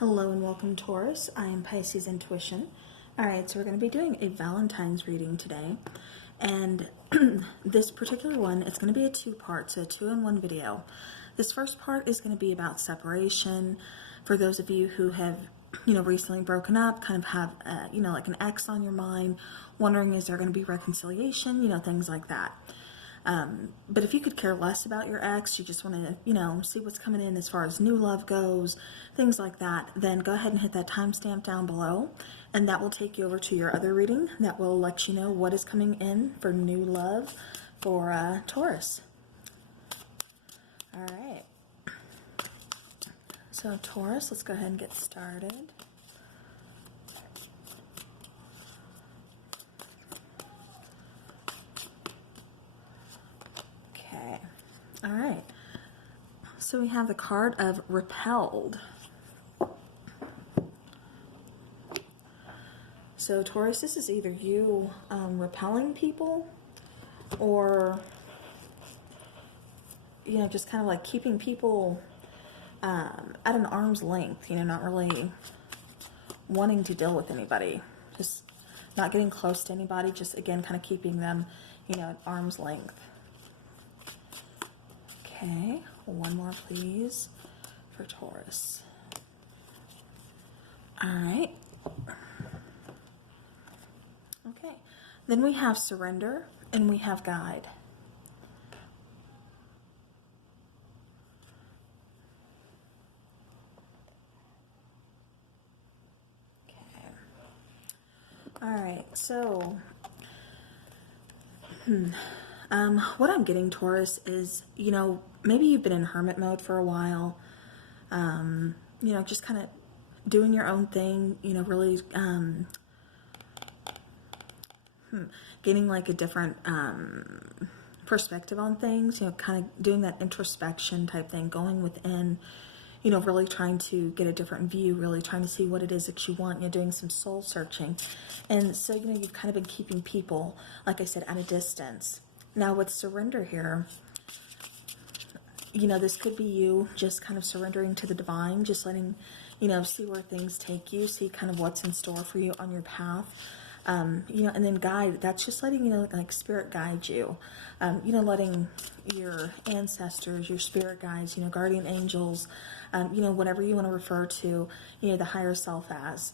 Hello and welcome, Taurus. I am piscesintuition. Alright, so we're going to be doing a Valentine's reading today. And this particular one, it's going to be a two-part, so a two-in-one video. This first part is going to be about separation. For those of you who have, recently broken up, kind of have, like an ex on your mind, wondering is there going to be reconciliation, things like that. But if you could care less about your ex, you just want to, see what's coming in as far as new love goes, things like that, then go ahead and hit that timestamp down below, and that will take you over to your other reading that will let you know what is coming in for new love for Taurus. All right. So Taurus, let's go ahead and get started. All right, so we have the card of repelled. So Taurus, this is either you repelling people or, just kind of like keeping people at an arm's length, not really wanting to deal with anybody, just not getting close to anybody, just again, kind of keeping them, at arm's length. Okay, one more please for Taurus. All right. Okay, then we have surrender and we have guide. Okay. All right, so what I'm getting, Taurus, is, maybe you've been in hermit mode for a while, just kind of doing your own thing, really getting like a different perspective on things, kind of doing that introspection type thing, going within, really trying to get a different view, really trying to see what it is that you want, doing some soul searching. And so, you've kind of been keeping people, like I said, at a distance. Now with surrender here, this could be you just kind of surrendering to the divine, just letting, see where things take you, see kind of what's in store for you on your path. And then guide, that's just letting, like spirit guide you, letting your ancestors, your spirit guides, guardian angels, whatever you want to refer to, the higher self as,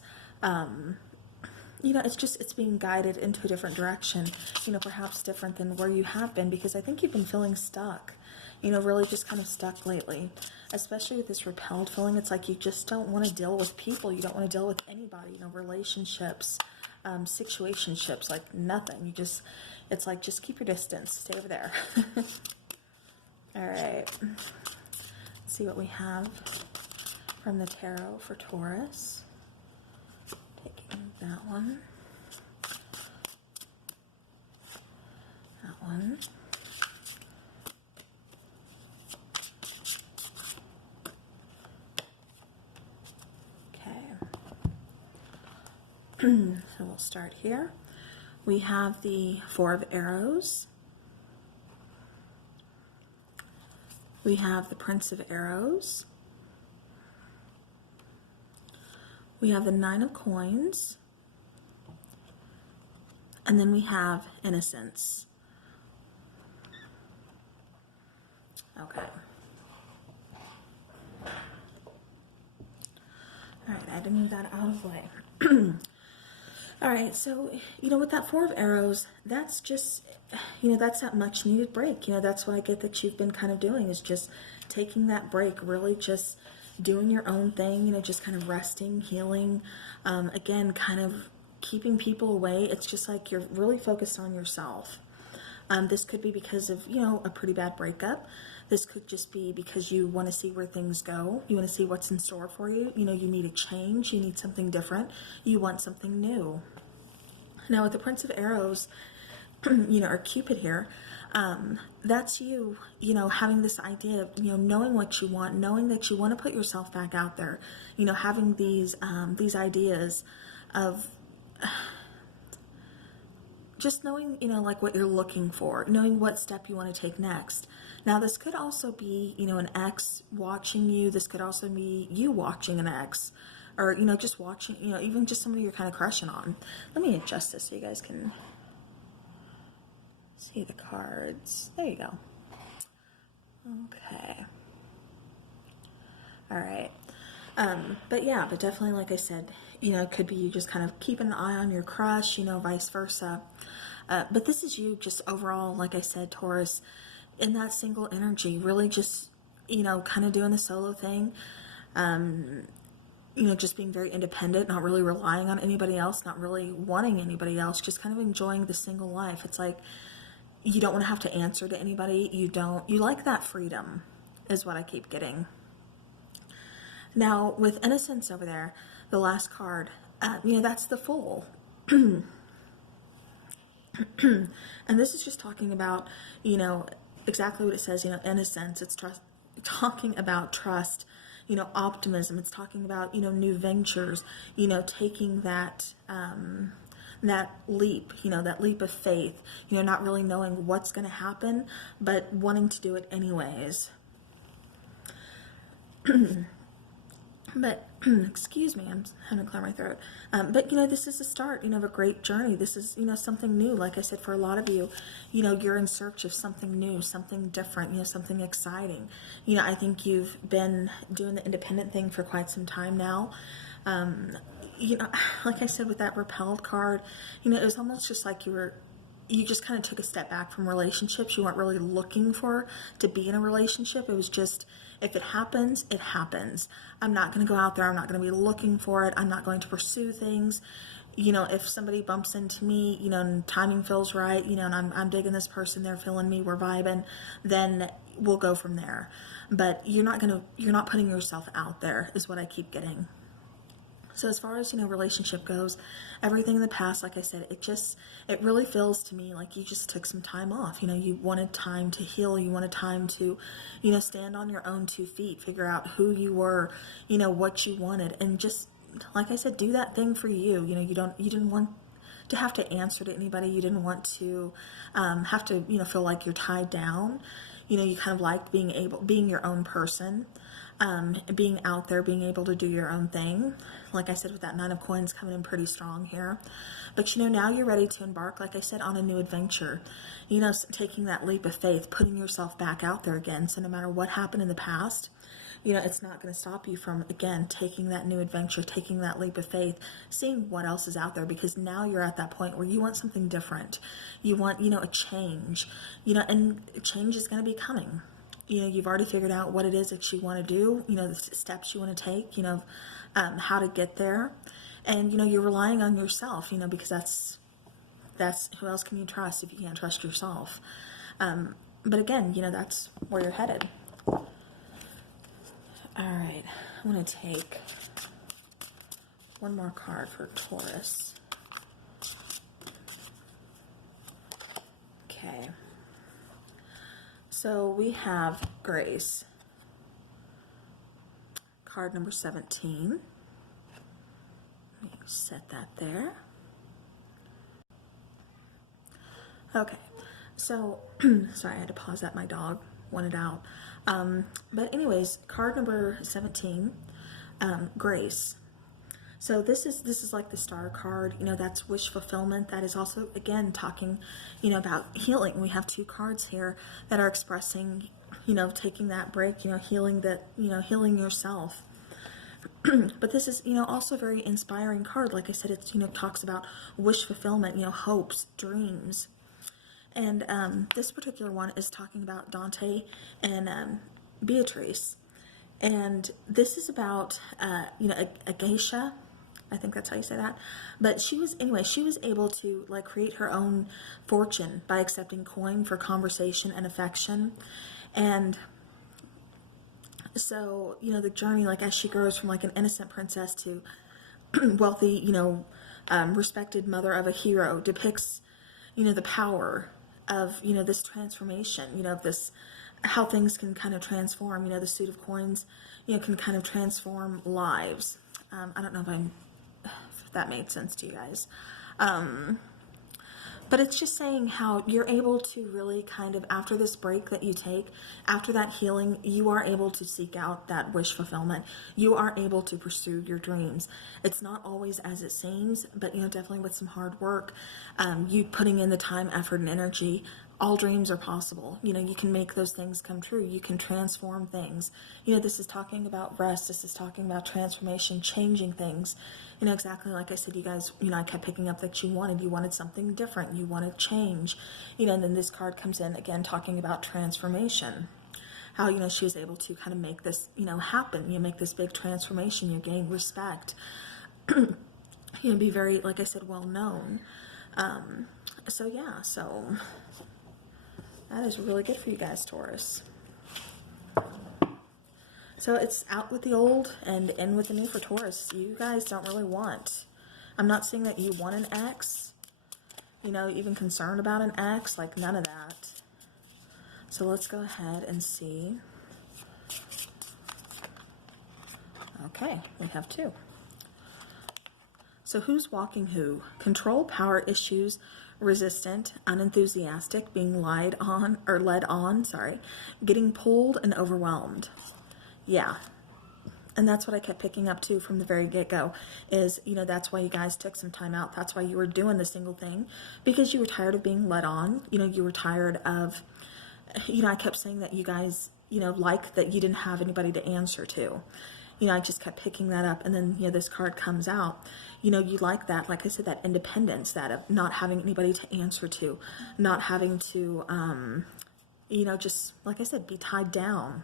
it's being guided into a different direction, perhaps different than where you have been, because I think you've been feeling stuck, really just kind of stuck lately, especially with this repelled feeling. It's like you just don't want to deal with people. You don't want to deal with anybody, relationships, situationships, like nothing. It's like, just keep your distance, stay over there. All right. Let's see what we have from the tarot for Taurus. Taking that one. That one. So we'll start here. We have the Four of Arrows. We have the Prince of Arrows. We have the Nine of Coins. And then we have Innocence. Okay. All right, I had to move that out of the way. All right, so, with that Four of Arrows, that's just, that's that much needed break. That's what I get that you've been kind of doing, is just taking that break, really just doing your own thing, just kind of resting, healing, again, kind of keeping people away. It's just like you're really focused on yourself. This could be because of, a pretty bad breakup. This could just be because you want to see where things go. You want to see what's in store for you. You need a change. You need something different. You want something new. Now with the Prince of Arrows, or Cupid here, that's you, having this idea of, knowing what you want, knowing that you want to put yourself back out there, having these ideas of just knowing, like what you're looking for, knowing what step you want to take next. Now, this could also be, an ex watching you. This could also be you watching an ex. or, you know, just watching, you know, even just somebody you're kind of crushing on. Let me adjust this so you guys can see the cards. There you go. Okay. All right. But yeah, but definitely, like I said, you know, it could be you just kind of keeping an eye on your crush, you know, vice versa. But this is you just overall, like I said, Taurus, in that single energy, really just, you know, kind of doing the solo thing. You know, just being very independent, not really relying on anybody else, not really wanting anybody else, just kind of enjoying the single life. It's like, you don't want to have to answer to anybody. You like that freedom, is what I keep getting. Now, with Innocence over there, the last card, you know, that's the Fool. And this is just talking about, you know, exactly what it says, you know, innocence. It's talking about trust, you know, optimism. It's talking about, you know, new ventures, you know, taking that, that leap, you know, that leap of faith, you know, not really knowing what's going to happen, but wanting to do it anyways. But, excuse me, I'm having to clear my throat. But, you know, this is the start, you know, of a great journey. This is, you know, something new. Like I said, for a lot of you, you know, you're in search of something new, something different, you know, something exciting. You know, I think you've been doing the independent thing for quite some time now. You know, like I said, with that repelled card, you know, it was almost just like you just kind of took a step back from relationships. You weren't really looking to be in a relationship. It was just, if it happens, it happens. I'm not going to go out there. I'm not going to be looking for it. I'm not going to pursue things. You know, if somebody bumps into me, you know, and timing feels right, you know, and I'm digging this person, they're feeling me, we're vibing, then we'll go from there. But you're not putting yourself out there, is what I keep getting. So as far as, you know, relationship goes, everything in the past, like I said, it really feels to me like you just took some time off. You know, you wanted time to heal. You wanted time to, you know, stand on your own 2 feet, figure out who you were, you know, what you wanted, and just, like I said, do that thing for you. You know, you didn't want to have to answer to anybody. You didn't want to have to, you know, feel like you're tied down. You know, you kind of liked being your own person. Being out there, being able to do your own thing. Like I said, with that 9 of Coins coming in pretty strong here. But, you know, now you're ready to embark, like I said, on a new adventure. You know, taking that leap of faith, putting yourself back out there again. So no matter what happened in the past, you know, it's not going to stop you from, again, taking that new adventure, taking that leap of faith, seeing what else is out there, because now you're at that point where you want something different. You want, you know, a change, you know, and change is going to be coming. You know, you've already figured out what it is that you want to do, you know, the steps you want to take, you know, how to get there. And, you know, you're relying on yourself, you know, because that's who else can you trust if you can't trust yourself? But again, you know, that's where you're headed. All right, I'm going to take one more card for Taurus. Okay. So we have Grace, card number 17. Let me set that there. Okay, so, sorry, I had to pause that, my dog wanted out. But anyways, card number 17, Grace. So this is like the Star card, you know, that's wish fulfillment. That is also, again, talking, you know, about healing. We have 2 cards here that are expressing, you know, taking that break, you know, healing yourself. But this is, you know, also a very inspiring card. Like I said, it's, you know, talks about wish fulfillment, you know, hopes, dreams. And this particular one is talking about Dante and Beatrice. And this is about, you know, a geisha. I think that's how you say that. But she was able to, like, create her own fortune by accepting coin for conversation and affection. And so, you know, the journey, like, as she grows from, like, an innocent princess to wealthy, you know, respected mother of a hero, depicts, you know, the power of, you know, this transformation, you know, of this, how things can kind of transform. You know, the suit of coins, you know, can kind of transform lives. I don't know if that made sense to you guys. But it's just saying how you're able to really kind of, after this break that you take, after that healing, you are able to seek out that wish fulfillment. You are able to pursue your dreams. It's not always as it seems, but, you know, definitely with some hard work, you putting in the time, effort, and energy, all dreams are possible. You know, you can make those things come true. You can transform things. You know, this is talking about rest. This is talking about transformation, changing things. You know, exactly like I said, you guys, you know, I kept picking up that you wanted something different. You wanted change. You know, and then this card comes in again talking about transformation. How, you know, she was able to kind of make this, you know, happen. You make this big transformation. You gain respect. You know, be very, like I said, well known. So yeah, so that is really good for you guys, Taurus. So it's out with the old and in with the new for Taurus. You guys don't really want. I'm not saying that you want an ex, you know, even concerned about an ex, like none of that. So let's go ahead and see. Okay, we have two. So who's walking who? Control, power issues, resistant, unenthusiastic, being led on, getting pulled and overwhelmed. Yeah. And that's what I kept picking up too from the very get-go is, you know, that's why you guys took some time out. That's why you were doing the single thing, because you were tired of being led on. You know, you were tired of, you know, I kept saying that you guys, you know, like that you didn't have anybody to answer to. You know, I just kept picking that up, and then, you know, this card comes out. You know, you like that, like I said, that independence, that of not having anybody to answer to, not having to, you know, just, like I said, be tied down.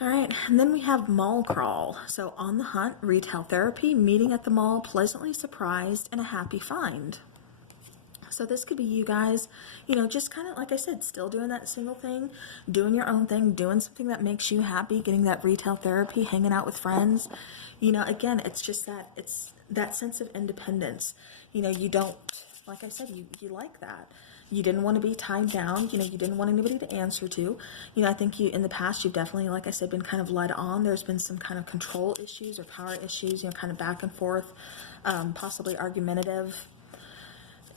All right, and then we have mall crawl. So on the hunt, retail therapy, meeting at the mall, pleasantly surprised, and a happy find. So this could be you guys, you know, just kind of, like I said, still doing that single thing, doing your own thing, doing something that makes you happy, getting that retail therapy, hanging out with friends. You know, again, it's just that, it's that sense of independence. You know, you don't, like I said, you like that. You didn't want to be tied down. You know, you didn't want anybody to answer to. You know, I think you, in the past, you've definitely, like I said, been kind of led on. There's been some kind of control issues or power issues, you know, kind of back and forth, possibly argumentative.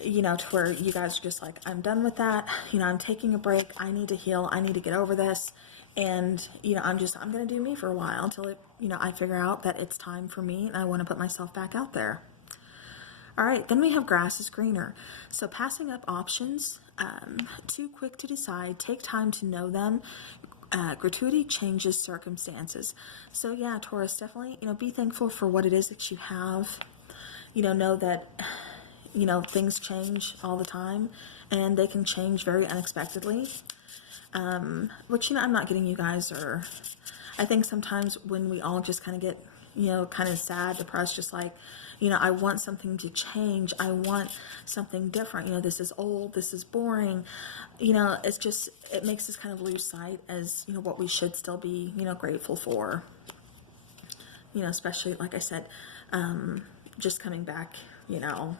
You know, to where you guys are just like, I'm done with that. You know, I'm taking a break. I need to heal. I need to get over this. And, you know, I'm going to do me for a while until, you know, I figure out that it's time for me and I want to put myself back out there. All right, then we have grass is greener. So passing up options, too quick to decide, take time to know them. Gratuity changes circumstances. So yeah, Taurus, definitely, you know, be thankful for what it is that you have. You know that, you know, things change all the time, and they can change very unexpectedly. Which, you know, I'm not getting you guys, or I think sometimes when we all just kind of get, you know, kind of sad, depressed, just like, you know, I want something to change. I want something different. You know, this is old. This is boring. You know, it's just, it makes us kind of lose sight as, you know, what we should still be, you know, grateful for. You know, especially, like I said, just coming back, you know.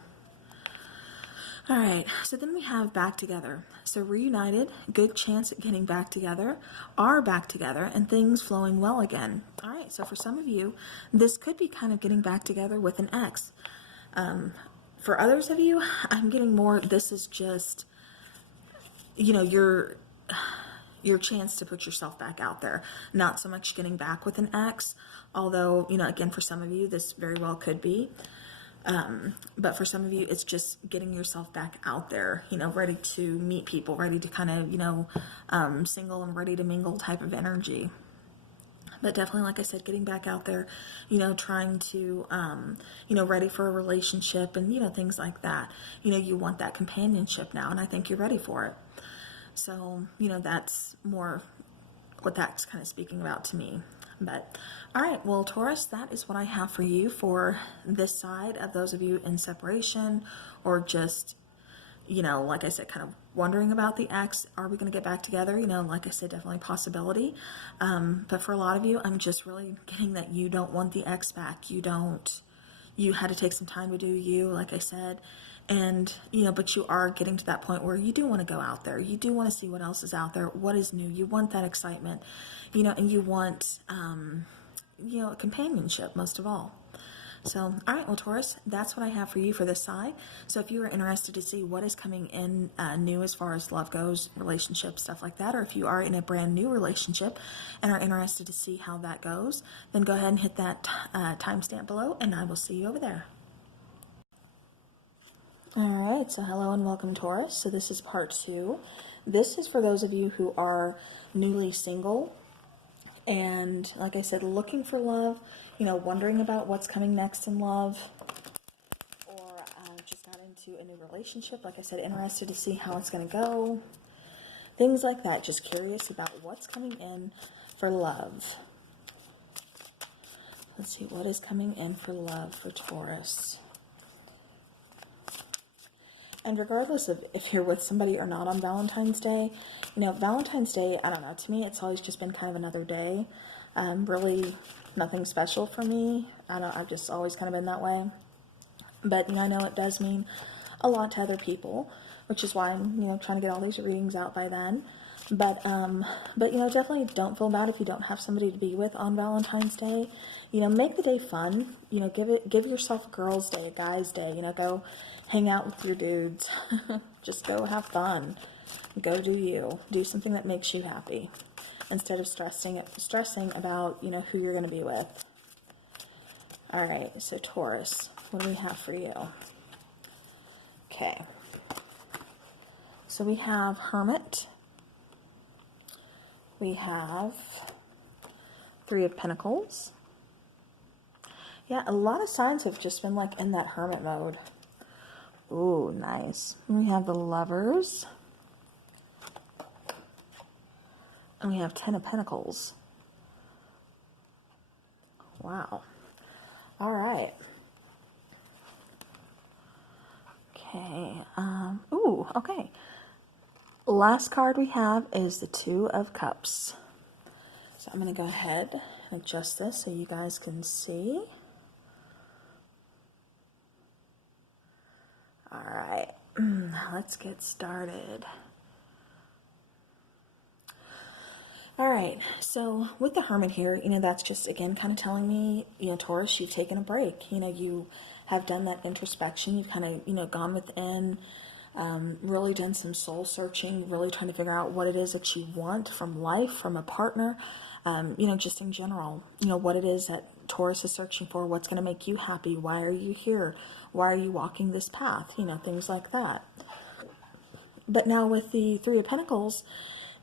All right, so then we have back together. So reunited, good chance at getting back together, are back together, and things flowing well again. All right, so for some of you, this could be kind of getting back together with an ex. For others of you, I'm getting more, this is just, you know, your chance to put yourself back out there. Not so much getting back with an ex, although, you know, again, for some of you, this very well could be. But for some of you, it's just getting yourself back out there, you know, ready to meet people, ready to kind of, you know, single and ready to mingle type of energy. But definitely, like I said, getting back out there, you know, trying to, you know, ready for a relationship and, you know, things like that. You know, you want that companionship now, and I think you're ready for it. So, you know, that's more what that's kind of speaking about to me. But, all right, well, Taurus, that is what I have for you for this side of those of you in separation, or just, you know, like I said, kind of wondering about the ex. Are we going to get back together? You know, like I said, definitely a possibility. But for a lot of you, I'm just really getting that you don't want the ex back. You had to take some time to do you, like I said. And, you know, but you are getting to that point where you do want to go out there. You do want to see what else is out there, what is new. You want that excitement, you know, and you want, you know, companionship most of all. So, all right, well, Taurus, that's what I have for you for this side. So if you are interested to see what is coming in new as far as love goes, relationships, stuff like that, or if you are in a brand new relationship and are interested to see how that goes, then go ahead and hit that timestamp below, and I will see you over there. All right, so hello and welcome, Taurus. So this is part 2. This is for those of you who are newly single and, like I said, looking for love, wondering about what's coming next in love, or just got into a new relationship, like I said, interested to see how it's going to go, things like that, just curious about what's coming in for love. Let's see what is coming in for love for Taurus. And regardless of if you're with somebody or not on Valentine's Day, Valentine's Day, I don't know, to me it's always just been kind of another day. Really nothing special for me. I've just always kind of been that way. But, I know it does mean a lot to other people, which is why I'm, trying to get all these readings out by then. But definitely don't feel bad if you don't have somebody to be with on Valentine's Day. Make the day fun. Give yourself a girl's day, a guy's day. Go hang out with your dudes. Just go have fun. Go do you. Do something that makes you happy instead of stressing about, who you're going to be with. All right, so Taurus, what do we have for you? Okay. So we have Hermit. We have 3 of Pentacles. Yeah, a lot of signs have just been like in that hermit mode. Ooh, nice. We have the Lovers. And we have 10 of Pentacles. Wow. All right. Okay. Ooh, okay. Last card we have is the 2 of Cups. So I'm going to go ahead and adjust this so you guys can see. All right, let's get started. All right, so with the Hermit here, that's just, again, kind of telling me, Taurus, you've taken a break. You have done that introspection. You've kind of, gone within, really done some soul searching, really trying to figure out what it is that you want from life, from a partner, just in general, what it is that Taurus is searching for, what's going to make you happy, why are you here, why are you walking this path, things like that. But now with the 3 of Pentacles,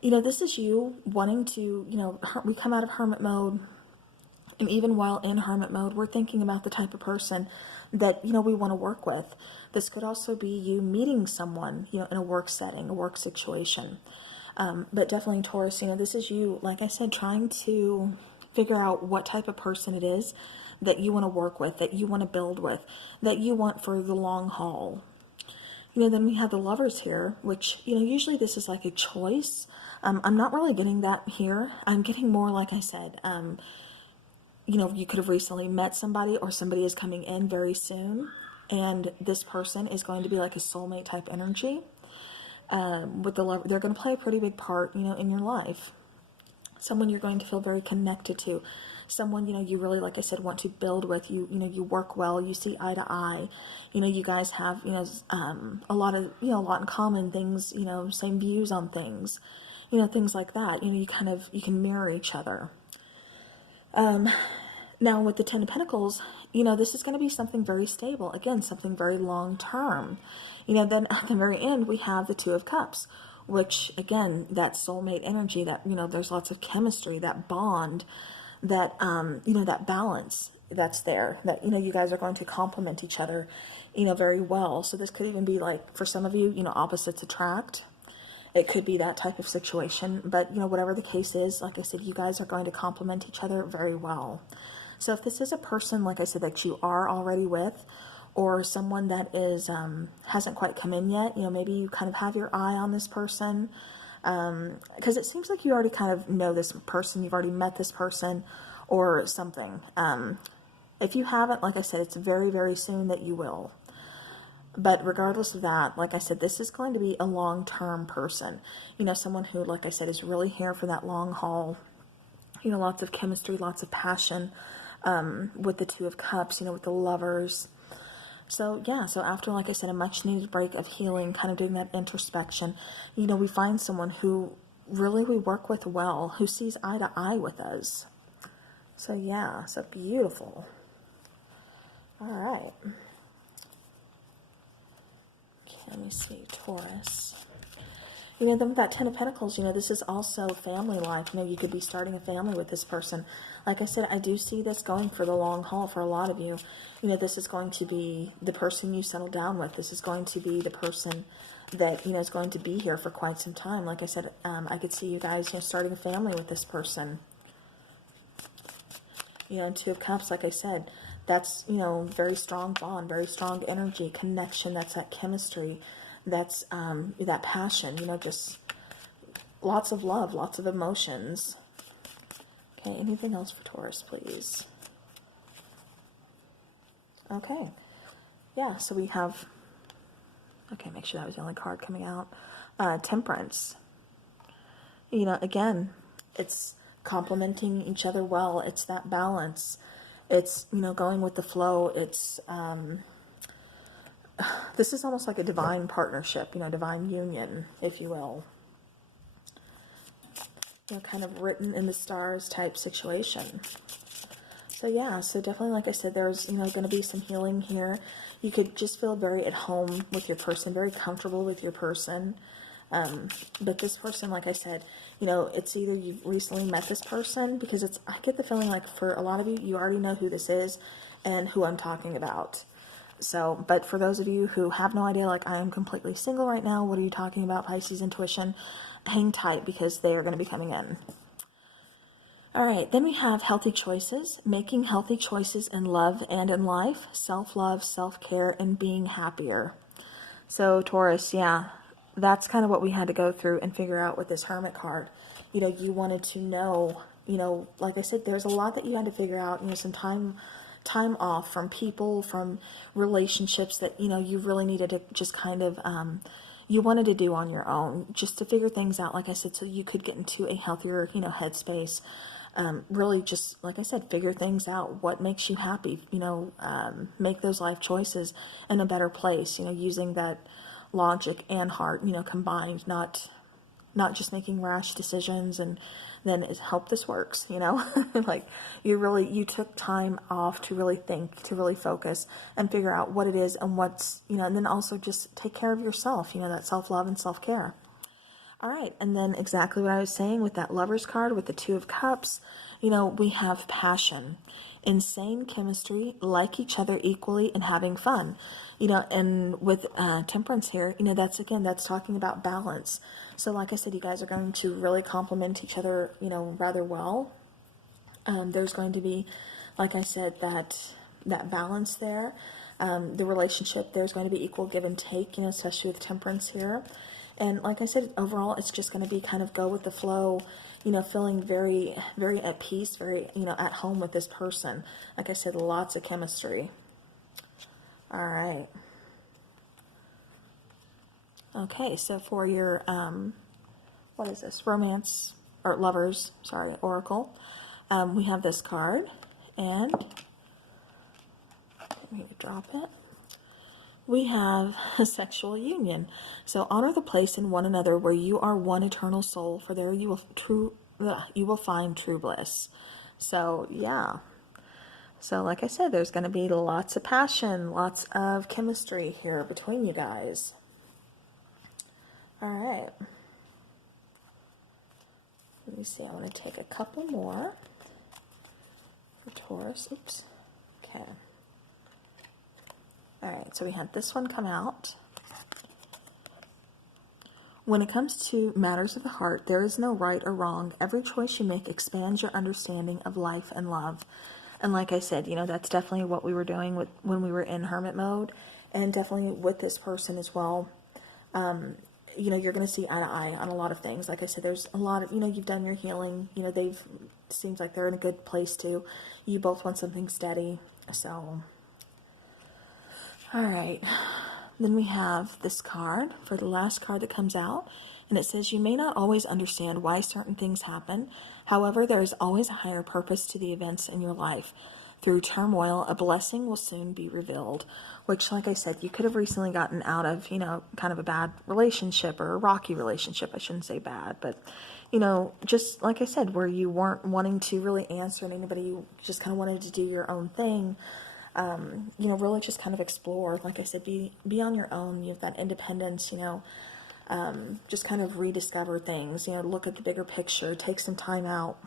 this is you wanting to, we come out of hermit mode, and even while in hermit mode, we're thinking about the type of person that, we want to work with. This could also be you meeting someone, in a work setting, a work situation. But definitely Taurus, this is you, like I said, trying to figure out what type of person it is that you want to work with, that you want to build with, that you want for the long haul. Then we have the Lovers here, which, usually this is like a choice. I'm not really getting that here. I'm getting more, like I said, you could have recently met somebody, or somebody is coming in very soon, and this person is going to be like a soulmate type energy. With the Lover, they're going to play a pretty big part, in your life. Someone you're going to feel very connected to. Someone, you really, like I said, want to build with. You work well. You see eye to eye. You guys have, a lot in common things, same views on things, things like that. You can mirror each other. Now with the 10 of Pentacles, this is going to be something very stable. Again, something very long term. Then at the very end, we have the 2 of Cups, which, again, that soulmate energy, that, there's lots of chemistry, that bond, that, that balance that's there, that, you guys are going to complement each other, very well. So this could even be like, for some of you, opposites attract. It could be that type of situation, but, whatever the case is, like I said, you guys are going to complement each other very well. So if this is a person, like I said, that you are already with, or someone that is hasn't quite come in yet, maybe you kind of have your eye on this person, because it seems like you already kind of know this person, you've already met this person, or something. If you haven't, like I said, it's very, very soon that you will. But regardless of that, like I said, this is going to be a long-term person. Someone who, like I said, is really here for that long haul. Lots of chemistry, lots of passion, with the Two of Cups, with the Lovers. So yeah, so after, like I said, a much needed break of healing, kind of doing that introspection, we find someone who really we work with well, who sees eye to eye with us. So yeah, so beautiful. All right. Okay, let me see, Taurus. Then with that Ten of Pentacles, this is also family life. You could be starting a family with this person. Like I said, I do see this going for the long haul for a lot of you. This is going to be the person you settle down with. This is going to be the person that, is going to be here for quite some time. Like I said, I could see you guys, starting a family with this person. And Two of Cups, like I said, that's, very strong bond, very strong energy, connection. That's that chemistry. That's that passion, just lots of love, lots of emotions. Okay, anything else for Taurus, please? Okay, yeah, so we have, okay, make sure that was the only card coming out. Temperance. Again, it's complementing each other well. It's that balance. It's, going with the flow. It's, this is almost like a divine partnership, divine union, if you will. Kind of written in the stars type situation. So yeah, so definitely, like I said, there's, going to be some healing here. You could just feel very at home with your person, very comfortable with your person. But this person, like I said, it's either you've recently met this person, because I get the feeling like for a lot of you, you already know who this is and who I'm talking about. So, but for those of you who have no idea, like I am completely single right now, what are you talking about, Pisces intuition? Hang tight, because they are going to be coming in. All right, then we have healthy choices, making healthy choices in love and in life, self-love, self-care, and being happier. So Taurus, yeah, that's kind of what we had to go through and figure out with this Hermit card. You wanted to know, like I said, there's a lot that you had to figure out, some time off from people, from relationships that, you really needed to just kind of, you wanted to do on your own, just to figure things out, like I said, so you could get into a healthier, headspace. Really just, like I said, figure things out, what makes you happy, make those life choices in a better place, using that logic and heart, combined, not just making rash decisions and then hope this works, like you took time off to really think, to really focus and figure out what it is and what's, and then also just take care of yourself, that self-love and self-care. All right, and then exactly what I was saying with that Lovers card, with the Two of Cups, we have passion, insane chemistry, like each other equally, and having fun. And with Temperance here, that's talking about balance. So like I said, you guys are going to really complement each other, rather well. There's going to be, like I said, that balance there. The relationship, there's going to be equal give and take, especially with Temperance here. And like I said, overall, it's just going to be kind of go with the flow, feeling very, very at peace, very, at home with this person. Like I said, lots of chemistry. All right. Okay, so for your, what is this? Romance, or Lovers, sorry, Oracle. We have this card, and let me drop it. We have a sexual union. So honor the place in one another where you are one eternal soul, for there you will find true bliss. So yeah. So like I said, there's going to be lots of passion, lots of chemistry here between you guys. All right. Let me see. I want to take a couple more for Taurus. Oops. Okay. All right, so we had this one come out. When it comes to matters of the heart, there is no right or wrong. Every choice you make expands your understanding of life and love. And like I said, that's definitely what we were doing when we were in hermit mode, and definitely with this person as well. You're going to see eye to eye on a lot of things. Like I said, there's a lot of, you've done your healing. Seems like they're in a good place too. You both want something steady, so... All right, then we have this card for the last card that comes out, and it says, you may not always understand why certain things happen. However, there is always a higher purpose to the events in your life. through turmoil, a blessing will soon be revealed. Which, like I said, you could have recently gotten out of, you know, kind of a bad relationship, or a rocky relationship. I shouldn't say bad, but, you know, just like I said, where you weren't wanting to really answer anybody, you just kind of wanted to do your own thing. You know, really just kind of explore, like I said, be on your own. You have that independence, you know, just kind of rediscover things, you know, look at the bigger picture, take some time out.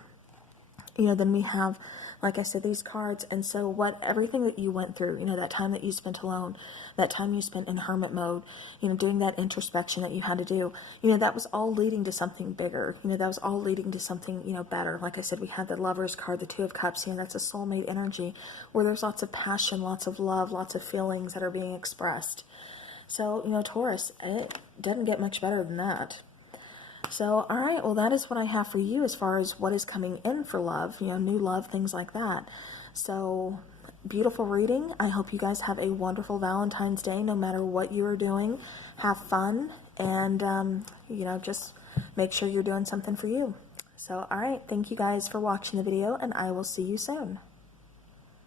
You know, then we have, like I said, these cards. And so everything that you went through, you know, that time that you spent alone, that time you spent in hermit mode, you know, doing that introspection that you had to do, you know, that was all leading to something bigger. You know, that was all leading to something, you know, better. Like I said, we had the Lover's card, the Two of Cups, you know, that's a soulmate energy where there's lots of passion, lots of love, lots of feelings that are being expressed. So, you know, Taurus, it doesn't get much better than that. So, all right, well, that is what I have for you as far as what is coming in for love, you know, new love, things like that. So, beautiful reading. I hope you guys have a wonderful Valentine's Day, no matter what you are doing. Have fun, and, you know, just make sure you're doing something for you. So, all right, thank you guys for watching the video, and I will see you soon.